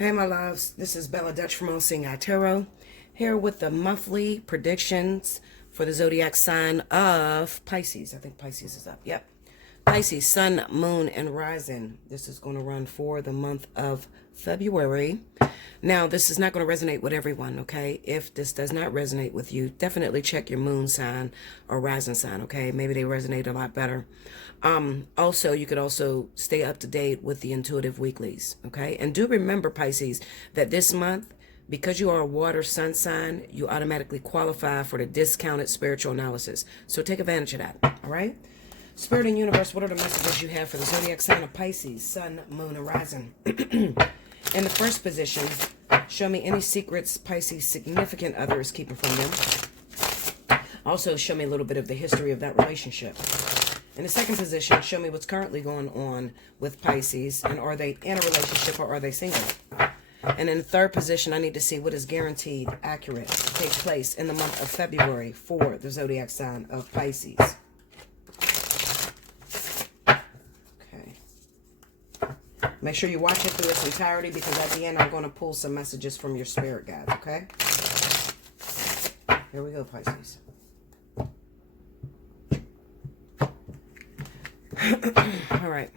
Hey my loves, this is Bella Dutch from Allseeingeyetarot, here with the monthly predictions for the zodiac sign of Pisces. I think Pisces is up. Yep. Pisces, Sun, Moon, and Rising. This is going to run for the month of February. Now, this is not going to resonate with everyone, okay? If this does not resonate with you, definitely check your moon sign or rising sign, okay? Maybe they resonate a lot better. Also, you could also stay up to date with the intuitive weeklies, okay? And do remember, Pisces, that this month, because you are a water sun sign, you automatically qualify for the discounted spiritual analysis. So take advantage of that, all right? Spirit and universe, what are the messages you have for the zodiac sign of Pisces, Sun, Moon, and Rising? In the first position, show me any secrets Pisces' significant other is keeping from them. Also, show me a little bit of the history of that relationship. In the second position, show me what's currently going on with Pisces, and are they in a relationship or are they single? And in the third position, I need to see what is guaranteed, accurate, to take place in the month of February for the zodiac sign of Pisces. Make sure you watch it through its entirety, because at the end I'm going to pull some messages from your spirit guides, okay? Here we go, Pisces. All right.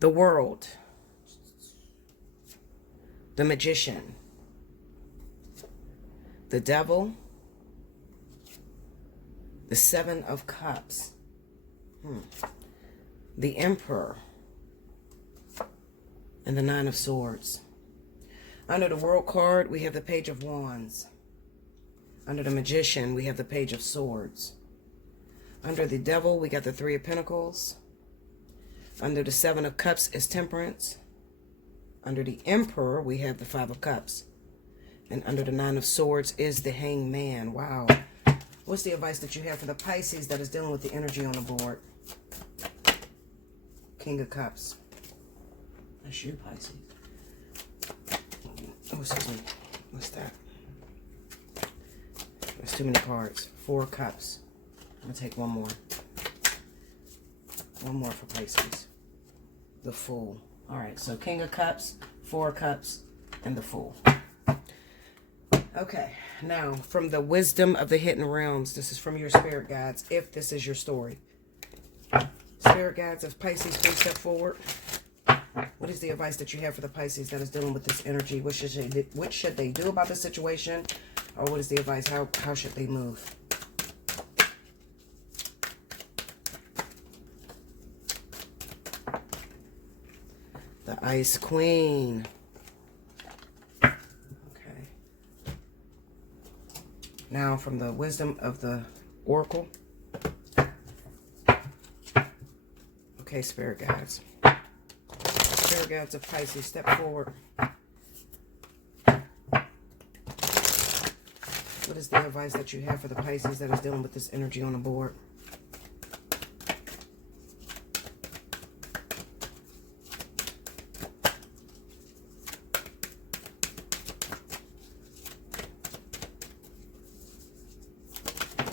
The World. The Magician. The Devil. The Seven of Cups. The Emperor. And the Nine of Swords. Under the World card, we have the Page of Wands. Under the Magician, we have the Page of Swords. Under the Devil, we got the Three of Pentacles. Under the Seven of Cups is Temperance. Under the Emperor, we have the Five of Cups. And under the Nine of Swords is the Hanged Man. Wow. What's the advice that you have for the Pisces that is dealing with the energy on the board? King of Cups. That's you, Pisces. Oh, excuse me. What's that? There's too many cards. Four of Cups. I'm going to take one more. One more for Pisces. The Fool. All right, so King of Cups, Four of Cups, and the Fool. Okay, now from the Wisdom of the Hidden Realms, this is from your spirit guides, if this is your story. Spirit guides of Pisces, please step forward. What is the advice that you have for the Pisces that is dealing with this energy? What should they do about this situation? Or what is the advice? How should they move? The Ice Queen. Okay. Now from the Wisdom of the Oracle. Okay, Spirit guides. Spirit guides of Pisces, step forward. What is the advice that you have for the Pisces that is dealing with this energy on the board?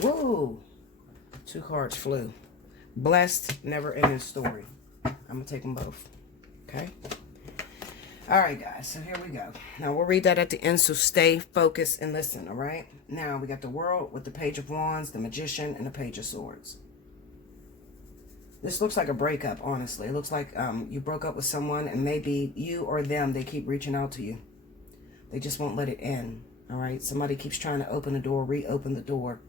Whoa! Two cards flew. Blessed, never ending story. I'm going to take them both. Okay. All right, guys. So here we go. Now, we'll read that at the end, so stay focused and listen, all right? Now, we got the World with the Page of Wands, the Magician, and the Page of Swords. This looks like a breakup, honestly. It looks like you broke up with someone, and maybe you or them, they keep reaching out to you. They just won't let it end, all right? Somebody keeps trying to open the door, reopen the door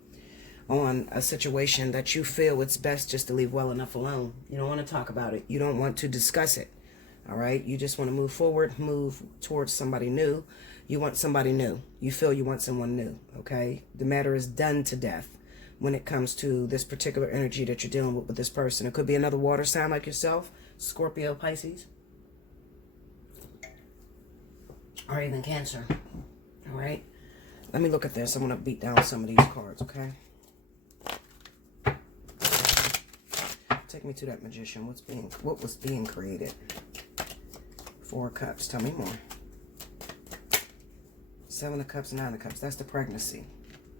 on a situation that you feel it's best just to leave well enough alone. You don't want to talk about it. You don't want to discuss it. All right? You just want to move forward, move towards somebody new. You want somebody new. You feel you want someone new. Okay? The matter is done to death when it comes to this particular energy that you're dealing with this person. It could be another water sign like yourself, Scorpio, Pisces, or even Cancer. All right? Let me look at this. I'm going to beat down some of these cards, okay? Take me to that Magician. What was being created? Four of Cups. Tell me more. Seven of Cups, Nine of Cups. That's the pregnancy.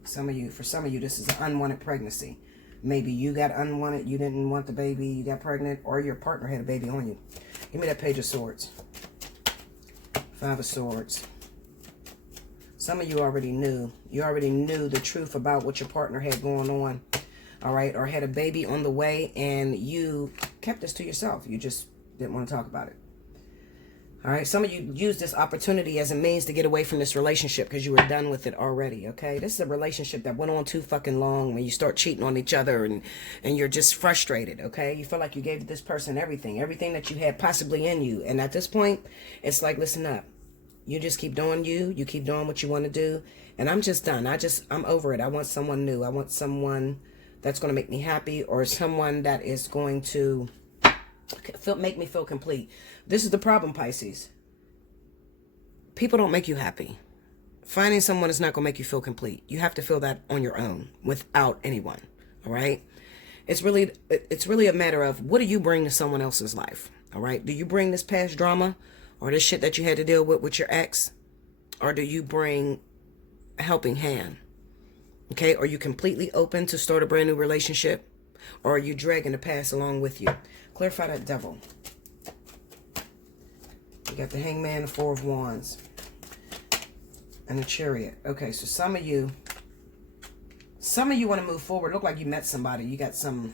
For some of you, this is an unwanted pregnancy. Maybe you got unwanted. You didn't want the baby. You got pregnant, or your partner had a baby on you. Give me that Page of Swords. Five of Swords. Some of you already knew. You already knew the truth about what your partner had going on. All right. Or had a baby on the way and you kept this to yourself. You just didn't want to talk about it. All right. Some of you used this opportunity as a means to get away from this relationship because you were done with it already. Okay. This is a relationship that went on too fucking long when you start cheating on each other and you're just frustrated. Okay. You feel like you gave this person everything that you had possibly in you. And at this point, it's like, listen up. You just keep doing you. You keep doing what you want to do. And I'm just done. I'm over it. I want someone new. I want someone that's going to make me happy, or someone that is going to make me feel complete. This is the problem, Pisces. People don't make you happy. Finding someone is not going to make you feel complete. You have to feel that on your own without anyone. All right. It's really a matter of, what do you bring to someone else's life? All right. Do you bring this past drama or this shit that you had to deal with your ex? Or do you bring a helping hand? Okay. Are you completely open to start a brand new relationship? Or are you dragging the past along with you? Clarify that, Devil. You got the Hangman, the Four of Wands, and the Chariot. Okay, so some of you want to move forward. Look like you met somebody. You got some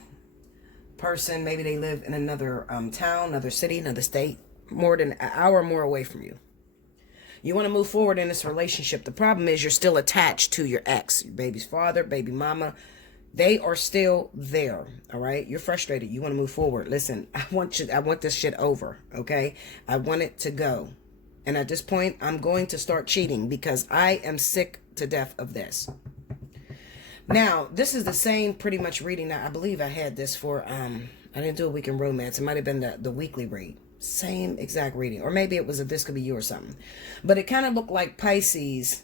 person, maybe they live in another town, another city, another state, more than an hour or more away from you. You want to move forward in this relationship. The problem is you're still attached to your ex, your baby's father, baby mama. They are still there. All right. You're frustrated. You want to move forward. Listen, I want this shit over. Okay. I want it to go. And at this point, I'm going to start cheating because I am sick to death of this. Now, this is the same pretty much reading that I believe I had this for, I didn't do a week in romance. It might have been the weekly read. Same exact reading. Or maybe it was a This Could Be You or something. But it kind of looked like, Pisces,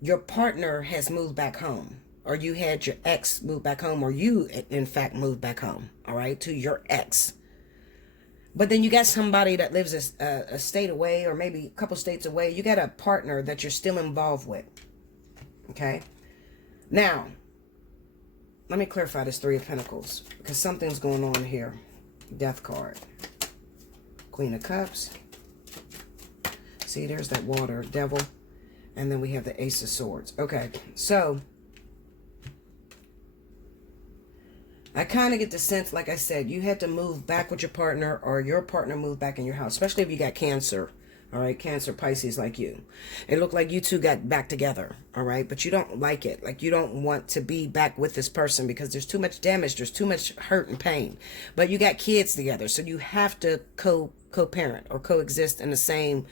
your partner has moved back home. Or you had your ex move back home. Or you, in fact, moved back home. All right. To your ex. But then you got somebody that lives a state away. Or maybe a couple states away. You got a partner that you're still involved with. Okay. Now, let me clarify this Three of Pentacles. Because something's going on here. Death card. Queen of Cups. See, there's that water, Devil. And then we have the Ace of Swords. Okay, so I kind of get the sense, like I said, you had to move back with your partner, or your partner moved back in your house, especially if you got Cancer. All right, Cancer, Pisces like you. It looked like you two got back together. All right, but you don't like it. Like, you don't want to be back with this person because there's too much damage. There's too much hurt and pain. But you got kids together, so you have to co-parent or coexist in the same,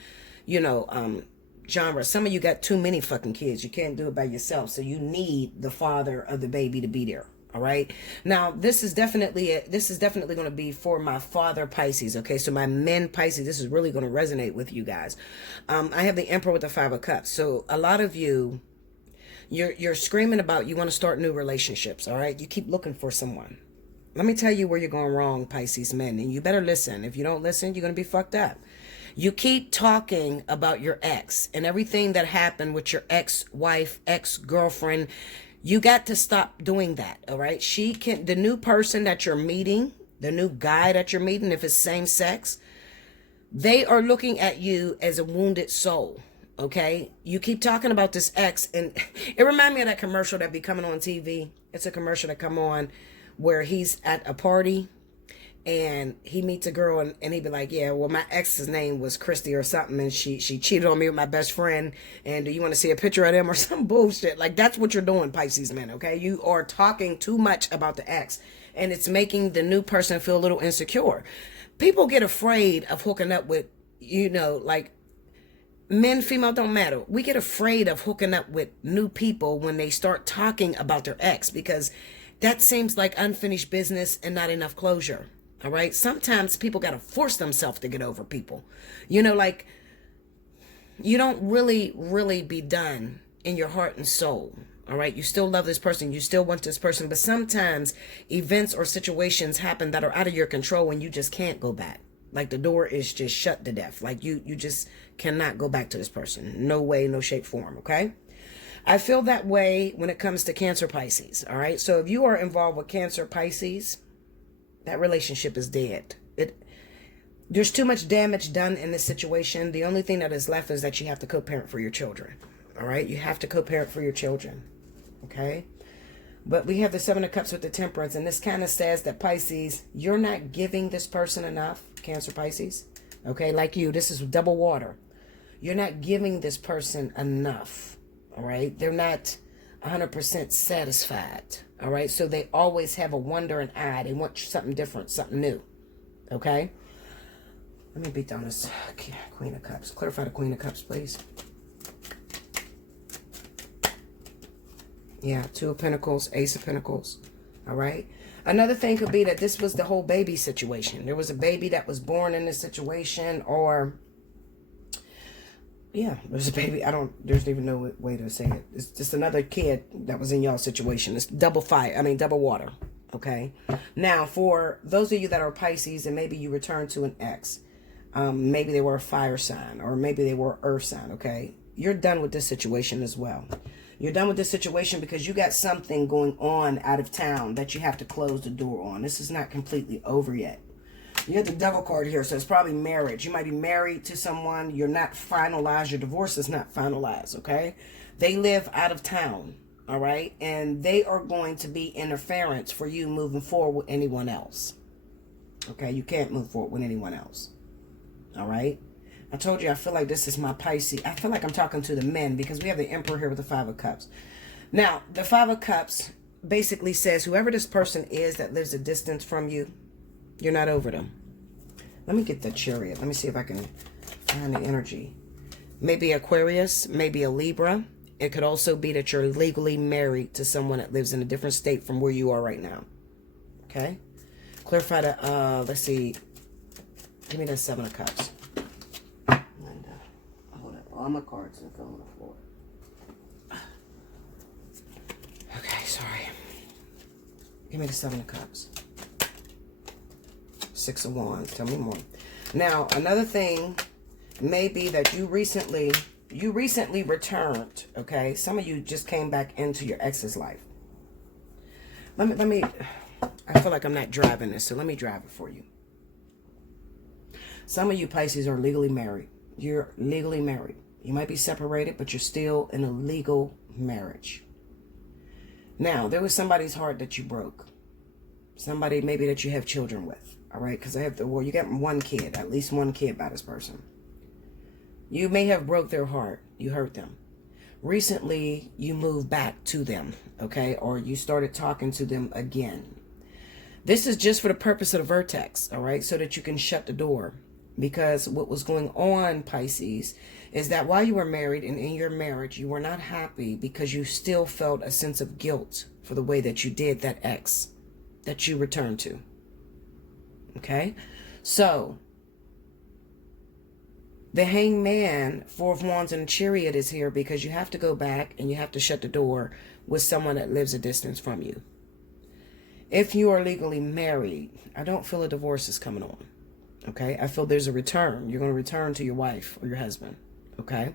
genre. Some of you got too many fucking kids. You can't do it by yourself, so you need the father of the baby to be there. All right. Now, this is definitely going to be for my father Pisces. Okay. So my men Pisces, this is really going to resonate with you guys. I have the Emperor with the Five of Cups. So a lot of you, you're screaming about you want to start new relationships. All right. You keep looking for someone. Let me tell you where you're going wrong, Pisces men. And you better listen. If you don't listen, you're going to be fucked up. You keep talking about your ex and everything that happened with your ex-wife, ex-girlfriend. You got to stop doing that, all right? The new person that you're meeting, the new guy that you're meeting, if it's same sex, they are looking at you as a wounded soul, okay? You keep talking about this ex, and it reminds me of that commercial that be coming on TV. It's a commercial that come on where he's at a party, and he meets a girl, and he be like, yeah, well, my ex's name was Christy or something, and she cheated on me with my best friend, and do you want to see a picture of them or some bullshit? Like, that's what you're doing, Pisces men, okay? You are talking too much about the ex, and it's making the new person feel a little insecure. People get afraid of hooking up with, like, men, female, don't matter. We get afraid of hooking up with new people when they start talking about their ex, because that seems like unfinished business and not enough closure. All right. Sometimes people got to force themselves to get over people. Like, you don't really be done in your heart and soul. All right. You still love this person. You still want this person. But sometimes events or situations happen that are out of your control and you just can't go back. Like, the door is just shut to death. Like, you just cannot go back to this person. No way, no shape, form. Okay. I feel that way when it comes to Cancer, Pisces. All right. So if you are involved with Cancer, Pisces, that relationship is dead. There's too much damage done in this situation. The only thing that is left is that you have to co-parent for your children. All right? You have to co-parent for your children. Okay? But we have the Seven of Cups with the Temperance, and this kind of says that, Pisces, you're not giving this person enough. Cancer, Pisces. Okay? Like you, this is double water. You're not giving this person enough. All right? They're not 100% satisfied. All right? So they always have a wondering eye. They want something different, something new. Okay? Let me beat down this Queen of Cups. Clarify the Queen of Cups, please. Yeah, Two of Pentacles, Ace of Pentacles. All right. Another thing could be that this was the whole baby situation. There was a baby that was born in this situation, or yeah, there's a baby. There's even no way to say it. It's just another kid that was in y'all situation. It's double fire. I mean, double water. Okay. Now, for those of you that are Pisces and maybe you return to an ex, maybe they were a fire sign, or maybe they were earth sign. Okay. You're done with this situation as well. You're done with this situation because you got something going on out of town that you have to close the door on. This is not completely over yet. You have the Devil card here, so it's probably marriage. You might be married to someone. You're not finalized. Your divorce is not finalized, okay? They live out of town, all right? And they are going to be interference for you moving forward with anyone else, okay? You can't move forward with anyone else, all right? I told you I feel like this is my Pisces. I feel like I'm talking to the men because we have the Emperor here with the Five of Cups. Now, the Five of Cups basically says whoever this person is that lives a distance from you, you're not over them. Let me get the Chariot. Let me see if I can find the energy. Maybe Aquarius, maybe a Libra. It could also be that you're legally married to someone that lives in a different state from where you are right now. Okay? Clarify the, let's see. Give me the Seven of Cups. All my cards and fell on the floor. Okay, sorry. Give me the Seven of Cups. Six of Wands. Tell me more. Now, another thing may be that you recently returned. Okay, some of you just came back into your ex's life. Let me. I feel like I'm not driving this, so let me drive it for you. Some of you Pisces are legally married. You're legally married. You might be separated, but you're still in a legal marriage. Now, there was somebody's heart that you broke. Somebody maybe that you have children with. All right? Because you got one kid, at least one kid by this person. You may have broke their heart. You hurt them. Recently, you moved back to them. Okay? Or you started talking to them again. This is just for the purpose of the vertex. All right? So that you can shut the door. Because what was going on, Pisces, is that while you were married and in your marriage, you were not happy because you still felt a sense of guilt for the way that you did that ex that you returned to. Okay? So, the Hangman, Four of Wands and Chariot is here because you have to go back and you have to shut the door with someone that lives a distance from you. If you are legally married, I don't feel a divorce is coming on. Okay? I feel there's a return. You're going to return to your wife or your husband. Okay?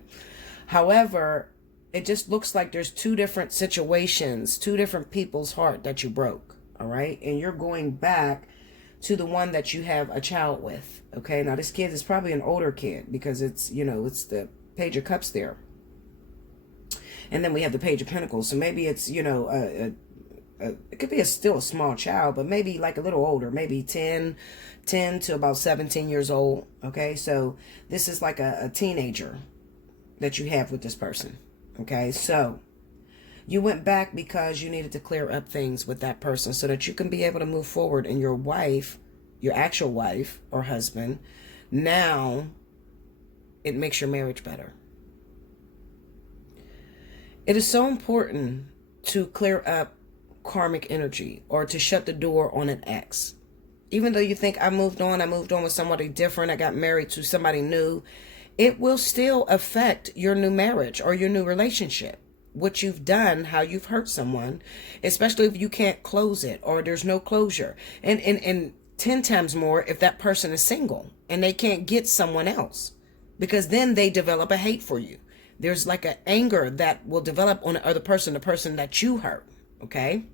However, it just looks like there's two different situations, two different people's heart that you broke. All right? And you're going back to the one that you have a child with. Okay? Now, this kid is probably an older kid because it's, it's the Page of Cups there. And then we have the Page of Pentacles. So maybe it's, it could be still a small child, but maybe like a little older, maybe 10 to about 17 years old. Okay, so this is like a teenager that you have with this person. Okay, so you went back because you needed to clear up things with that person so that you can be able to move forward. And your wife, your actual wife or husband, now it makes your marriage better. It is so important to clear up karmic energy or to shut the door on an ex. Even though you think I moved on with somebody different, I got married to somebody new, it will still affect your new marriage or your new relationship. What you've done, how you've hurt someone, especially if you can't close it or there's no closure. And 10 times more if that person is single and they can't get someone else, because then they develop a hate for you. There's like an anger that will develop on the other person, the person that you hurt. Okay?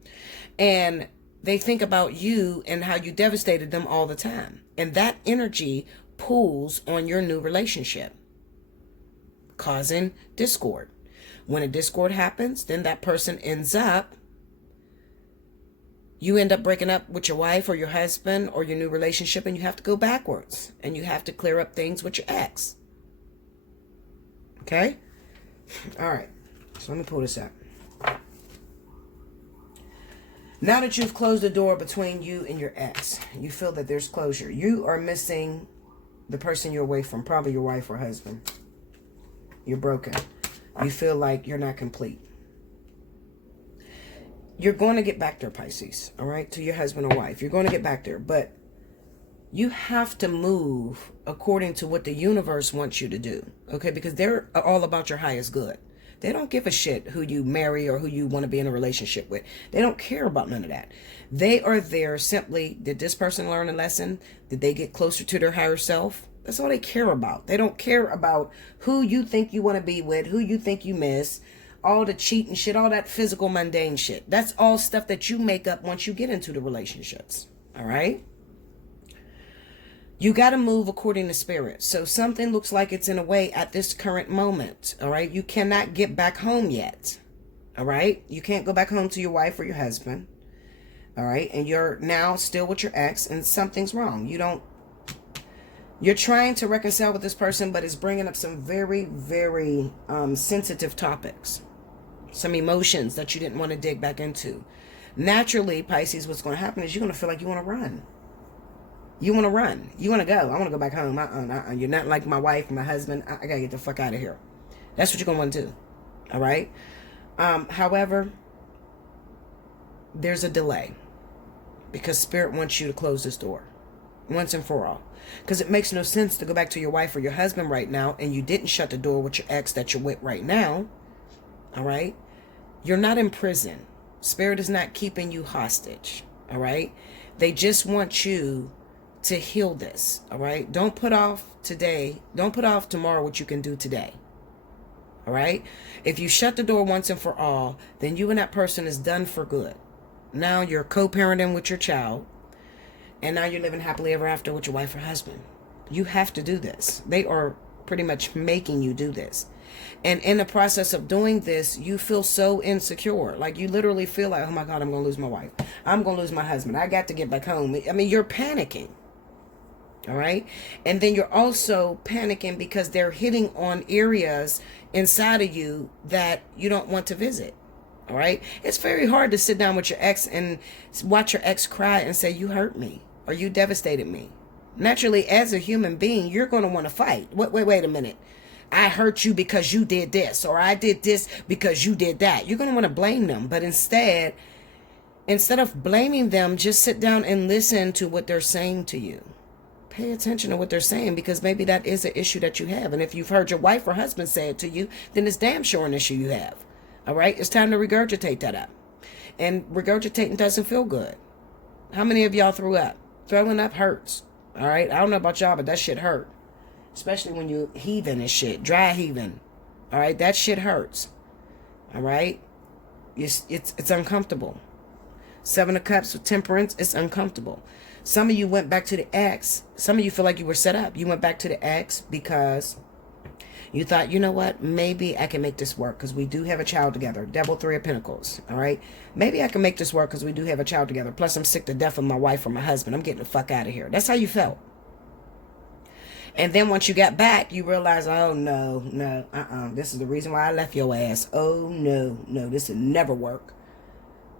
And they think about you and how you devastated them all the time. And that energy pulls on your new relationship, causing discord. When a discord happens, then that person you end up breaking up with your wife or your husband or your new relationship, and you have to go backwards and you have to clear up things with your ex. Okay? All right. So let me pull this up. Now that you've closed the door between you and your ex, you feel that there's closure. You are missing the person you're away from, probably your wife or husband. You're broken. You feel like you're not complete. You're going to get back there, Pisces, all right, to your husband or wife. You're going to get back there, but you have to move according to what the universe wants you to do, okay, because they're all about your highest good. They don't give a shit who you marry or who you want to be in a relationship with. They don't care about none of that. They are there simply, did this person learn a lesson? Did they get closer to their higher self? That's all they care about. They don't care about who you think you want to be with, who you think you miss, all the cheating shit, all that physical mundane shit. That's all stuff that you make up once you get into the relationships. All right? You got to move according to spirit. So something looks like it's in a way at this current moment. All right? You cannot get back home yet. All right? You can't go back home to your wife or your husband. All right? And you're now still with your ex and something's wrong. You're trying to reconcile with this person, but it's bringing up some very, very sensitive topics. Some emotions that you didn't want to dig back into. Naturally, Pisces, what's going to happen is you're going to feel like you want to run. You want to run. You want to go. I want to go back home. You're not like my wife and my husband. I got to get the fuck out of here. That's what you're going to want to do. All right? However, there's a delay. Because Spirit wants you to close this door. Once and for all. Because it makes no sense to go back to your wife or your husband right now and you didn't shut the door with your ex that you're with right now. All right? You're not in prison. Spirit is not keeping you hostage. All right? They just want you to heal this. All right? Don't put off today. Don't put off tomorrow what you can do today. All right? If you shut the door once and for all, then you and that person is done for good. Now you're co-parenting with your child. And now you're living happily ever after with your wife or husband. You have to do this. They are pretty much making you do this. And in the process of doing this, you feel so insecure. Like you literally feel like, oh my God, I'm going to lose my wife. I'm going to lose my husband. I got to get back home. I mean, you're panicking. All right. And then you're also panicking because they're hitting on areas inside of you that you don't want to visit. All right. It's very hard to sit down with your ex and watch your ex cry and say, you hurt me or you devastated me. Naturally, as a human being, you're going to want to fight. Wait a minute. I hurt you because you did this, or I did this because you did that. You're going to want to blame them. But instead of blaming them, just sit down and listen to what they're saying to you. Pay attention to what they're saying, because maybe that is an issue that you have. And if you've heard your wife or husband say it to you, then it's damn sure an issue you have. All right? It's time to regurgitate that up. And regurgitating doesn't feel good. How many of y'all threw up? Throwing up hurts. All right? I don't know about y'all, but that shit hurt. Especially when you heaving and shit. Dry heaving. All right? That shit hurts. All right? It's uncomfortable. 7 of Cups with Temperance, it's uncomfortable. Some of you went back to the ex. Some of you feel like you were set up. You went back to the ex because you thought, you know what? Maybe I can make this work because we do have a child together. Devil, 3 of Pentacles. All right? Maybe I can make this work because we do have a child together. Plus, I'm sick to death of my wife or my husband. I'm getting the fuck out of here. That's how you felt. And then once you got back, you realize, oh, no. This is the reason why I left your ass. Oh, no. This will never work.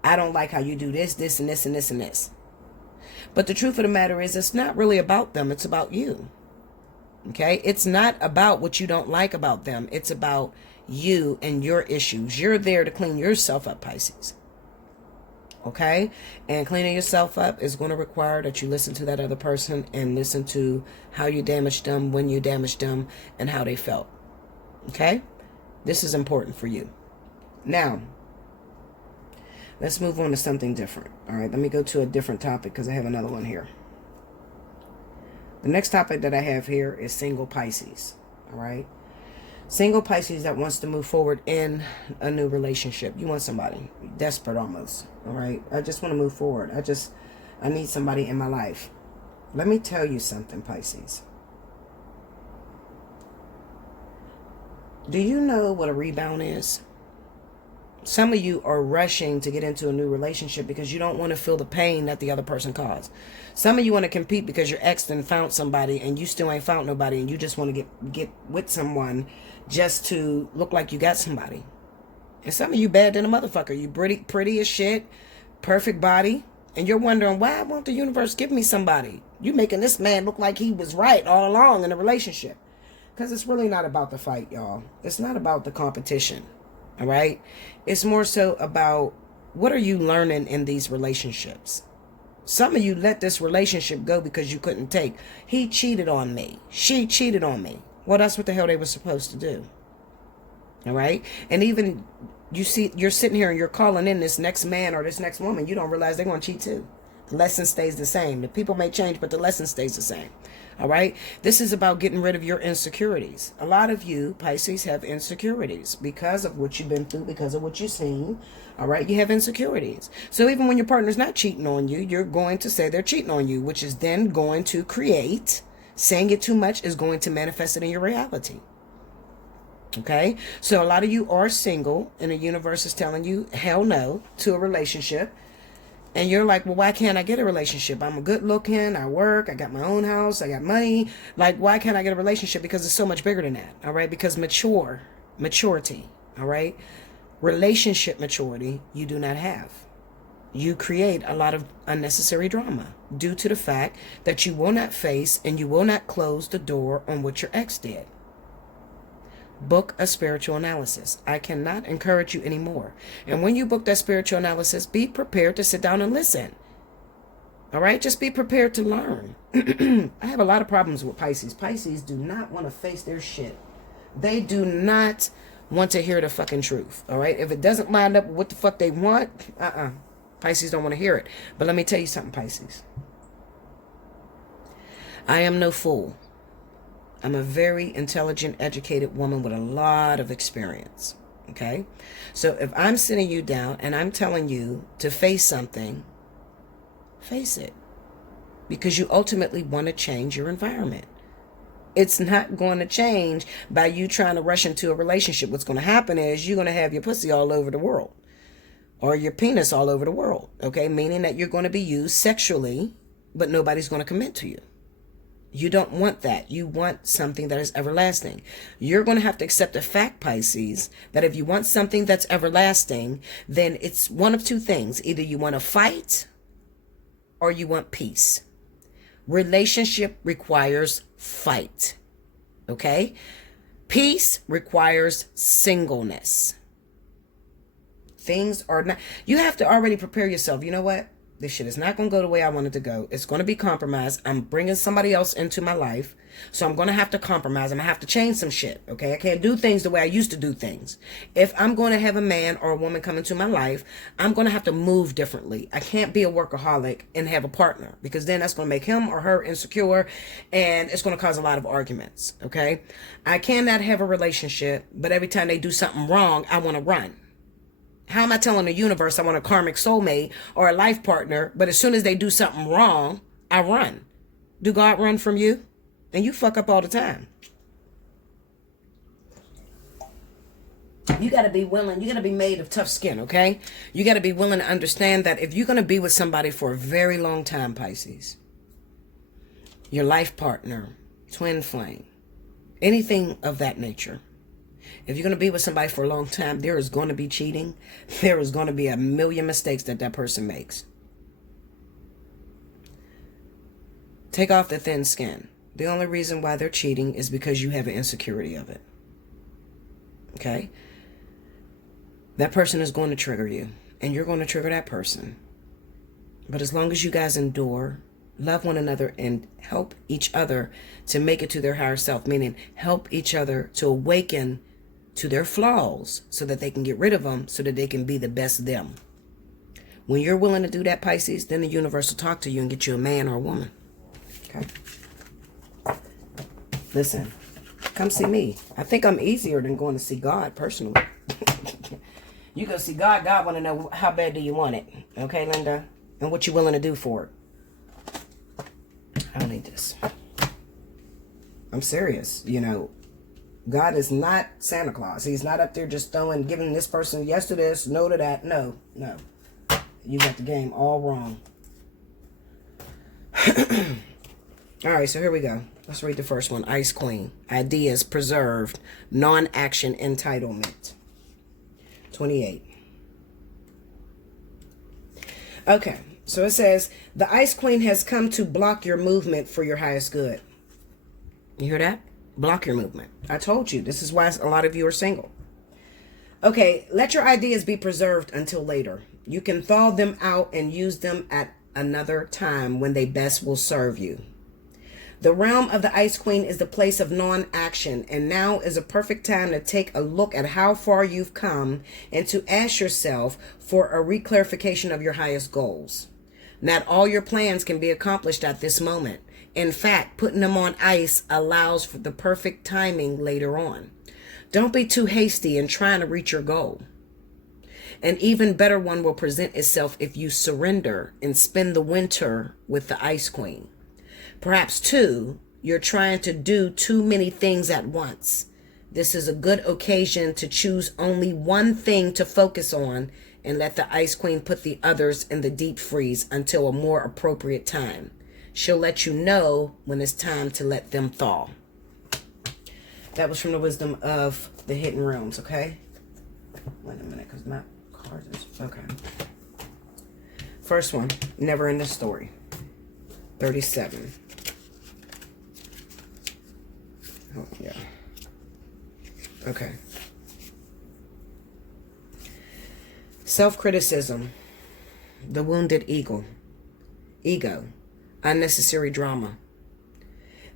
I don't like how you do this, this, and this, and this, and this. But the truth of the matter is, it's not really about them. It's about you. Okay? It's not about what you don't like about them. It's about you and your issues. You're there to clean yourself up, Pisces. Okay? And cleaning yourself up is going to require that you listen to that other person and listen to how you damaged them, when you damaged them, and how they felt. Okay? This is important for you. Now, let's move on to something different. All right? Let me go to a different topic because I have another one here. The next topic that I have here is single Pisces. All right? Single Pisces that wants to move forward in a new relationship. You want somebody. Desperate almost. All right? I just want to move forward. I need somebody in my life. Let me tell you something, Pisces. Do you know what a rebound is? Some of you are rushing to get into a new relationship because you don't want to feel the pain that the other person caused. Some of you want to compete because your ex done found somebody and you still ain't found nobody, and you just want to get with someone just to look like you got somebody. And some of you bad than a motherfucker. You pretty as shit, perfect body, and you're wondering, why won't the universe give me somebody? You making this man look like he was right all along in a relationship. Because it's really not about the fight, y'all. It's not about the competition. All right? It's more so about, what are you learning in these relationships? Some of you let this relationship go because you couldn't take. He cheated on me. She cheated on me. Well, that's what the hell they were supposed to do. All right? And even, you see, you're sitting here and you're calling in this next man or this next woman. You don't realize they're going to cheat too. The lesson stays the same. The people may change, but the lesson stays the same. All right? This is about getting rid of your insecurities. A lot of you, Pisces, have insecurities because of what you've been through, because of what you've seen. All right? You have insecurities. So even when your partner's not cheating on you, you're going to say they're cheating on you, which is then going to create, saying it too much is going to manifest it in your reality. Okay? So a lot of you are single, and the universe is telling you, hell no, to a relationship. And you're like, well, why can't I get a relationship? I'm good looking, I work, I got my own house, I got money. Like, why can't I get a relationship? Because it's so much bigger than that, all right? Because maturity, all right? Relationship maturity, you do not have. You create a lot of unnecessary drama due to the fact that you will not face and you will not close the door on what your ex did. Book a spiritual analysis. I cannot encourage you anymore. And when you book that spiritual analysis, be prepared to sit down and listen. All right? Just be prepared to learn. I have a lot of problems with Pisces. Pisces do not want to face their shit. They do not want to hear the fucking truth. All right? If it doesn't line up with what the fuck they want, Pisces don't want to hear it. But let me tell you something, Pisces. I am no fool. I'm a very intelligent, educated woman with a lot of experience, okay? So if I'm sitting you down and I'm telling you to face something, face it. Because you ultimately want to change your environment. It's not going to change by you trying to rush into a relationship. What's going to happen is you're going to have your pussy all over the world. Or your penis all over the world, okay? Meaning that you're going to be used sexually, but nobody's going to commit to you. You don't want that. You want something that is everlasting. You're going to have to accept the fact, Pisces, that if you want something that's everlasting, then it's one of two things. Either you want to fight or you want peace. Relationship requires fight. Okay? Peace requires singleness. Things are not... You have to already prepare yourself. You know what? This shit is not going to go the way I want it to go. It's going to be compromised. I'm bringing somebody else into my life. So I'm going to have to compromise. I'm going to have to change some shit. Okay? I can't do things the way I used to do things. If I'm going to have a man or a woman come into my life, I'm going to have to move differently. I can't be a workaholic and have a partner, because then that's going to make him or her insecure, and it's going to cause a lot of arguments. Okay? I cannot have a relationship, but every time they do something wrong, I want to run. How am I telling the universe I want a karmic soulmate or a life partner, but as soon as they do something wrong, I run? Do God run from you? And you fuck up all the time. You got to be willing. You got to be made of tough skin, okay? You got to be willing to understand that if you're going to be with somebody for a very long time, Pisces, your life partner, twin flame, anything of that nature, if you're going to be with somebody for a long time, there is going to be cheating. There is going to be a million mistakes that person makes. Take off the thin skin. The only reason why they're cheating is because you have an insecurity of it. Okay? That person is going to trigger you, and you're going to trigger that person. But as long as you guys endure, love one another, and help each other to make it to their higher self, meaning help each other to awaken to their flaws so that they can get rid of them, so that they can be the best them. When you're willing to do that, Pisces, then the universe will talk to you and get you a man or a woman. Okay? Listen, come see me. I think I'm easier than going to see God personally. You go see God. God want to know, how bad do you want it? Okay, Linda? And what you willing to do for it. I don't need this. I'm serious, you know. God is not Santa Claus. He's not up there just giving this person yes to this, no to that. No, no. You got the game all wrong. All right, so here we go. Let's read the first one. Ice Queen. Ideas preserved. Non-action entitlement. 28. Okay, so it says, the Ice Queen has come to block your movement for your highest good. You hear that? Block your movement. I told you, this is why a lot of you are single. Okay, let your ideas be preserved until later. You can thaw them out and use them at another time when they best will serve you. The realm of the Ice Queen is the place of non-action, and now is a perfect time to take a look at how far you've come and to ask yourself for a reclarification of your highest goals. Not all your plans can be accomplished at this moment. In fact, putting them on ice allows for the perfect timing later on. Don't be too hasty in trying to reach your goal. An even better one will present itself if you surrender and spend the winter with the Ice Queen. Perhaps, too, you're trying to do too many things at once. This is a good occasion to choose only one thing to focus on and let the Ice Queen put the others in the deep freeze until a more appropriate time. She'll let you know when it's time to let them thaw. That was from the wisdom of the hidden realms, okay? Wait a minute, because my cards is... Okay. First one, never in the story. 37. Oh, yeah. Okay. Self-criticism. The wounded ego. Unnecessary drama.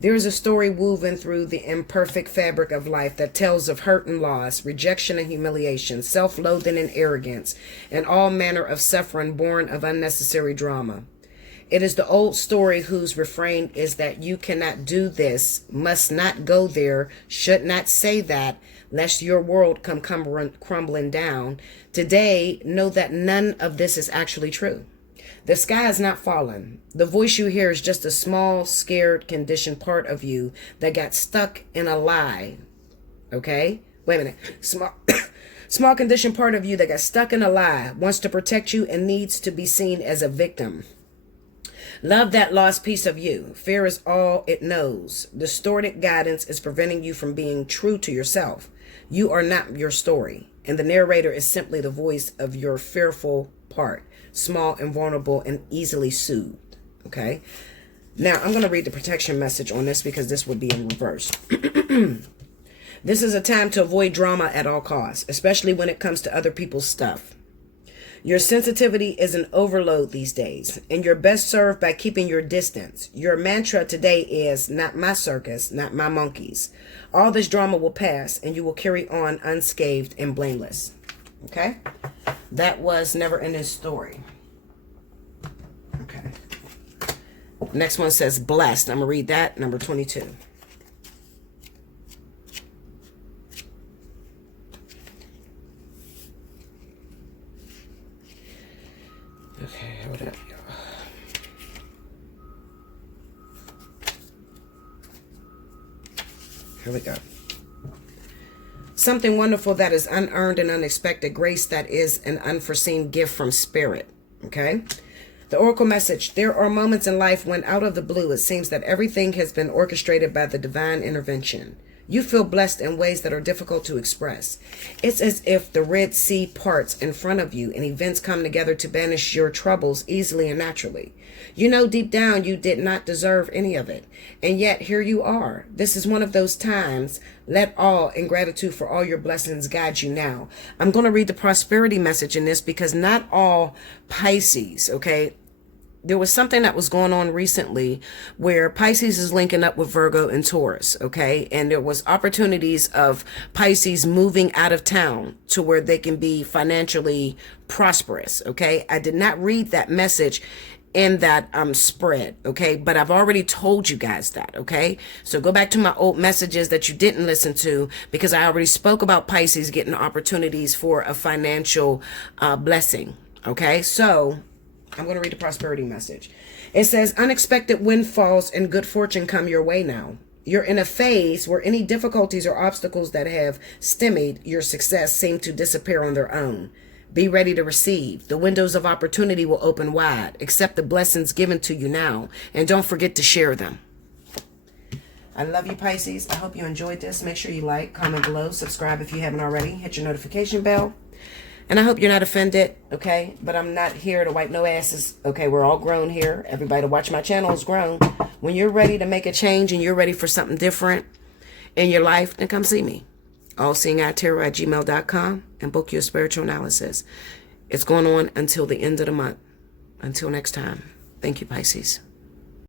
There is a story woven through the imperfect fabric of life that tells of hurt and loss, rejection and humiliation, self-loathing and arrogance, and all manner of suffering born of unnecessary drama. It is the old story whose refrain is that you cannot do this, must not go there, should not say that, lest your world come crumbling down. Today, know that none of this is actually true. The sky is not falling. The voice you hear is just a small, scared, conditioned part of you that got stuck in a lie. Okay? Wait a minute. Small conditioned part of you that got stuck in a lie, wants to protect you and needs to be seen as a victim. Love that lost piece of you. Fear is all it knows. Distorted guidance is preventing you from being true to yourself. You are not your story, and the narrator is simply the voice of your fearful part, small and vulnerable and easily soothed. Okay? Now, I'm going to read the protection message on this because this would be in reverse. This is a time to avoid drama at all costs, especially when it comes to other people's stuff. Your sensitivity is an overload these days, and you're best served by keeping your distance. Your mantra today is, not my circus, not my monkeys. All this drama will pass, and you will carry on unscathed and blameless. Okay? That was Never Ending Story. Okay. Next one says blessed. I'm going to read that. Number 22. Okay, hold up, y'all. Here we go. Something wonderful that is unearned and unexpected, grace that is an unforeseen gift from spirit. Okay? The oracle message. There are moments in life when out of the blue it seems that everything has been orchestrated by the divine intervention. You feel blessed in ways that are difficult to express. It's as if the Red Sea parts in front of you and events come together to banish your troubles easily and naturally. You know deep down you did not deserve any of it. And yet here you are. This is one of those times. Let awe and gratitude for all your blessings guide you now. I'm going to read the prosperity message in this because not all Pisces, okay? There was something that was going on recently where Pisces is linking up with Virgo and Taurus, okay? And there was opportunities of Pisces moving out of town to where they can be financially prosperous, okay? I did not read that message in that spread, okay? But I've already told you guys that, okay? So go back to my old messages that you didn't listen to because I already spoke about Pisces getting opportunities for a financial blessing, okay? So I'm going to read the prosperity message. It says, unexpected windfalls and good fortune come your way now. You're in a phase where any difficulties or obstacles that have stymied your success seem to disappear on their own. Be ready to receive. The windows of opportunity will open wide. Accept the blessings given to you now, and don't forget to share them. I love you, Pisces. I hope you enjoyed this. Make sure you like, comment below, subscribe if you haven't already. Hit your notification bell. And I hope you're not offended, okay? But I'm not here to wipe no asses, okay? We're all grown here. Everybody to watch my channel is grown. When you're ready to make a change and you're ready for something different in your life, then come see me. Allseeingeyetarot@gmail.com and book your spiritual analysis. It's going on until the end of the month. Until next time. Thank you, Pisces.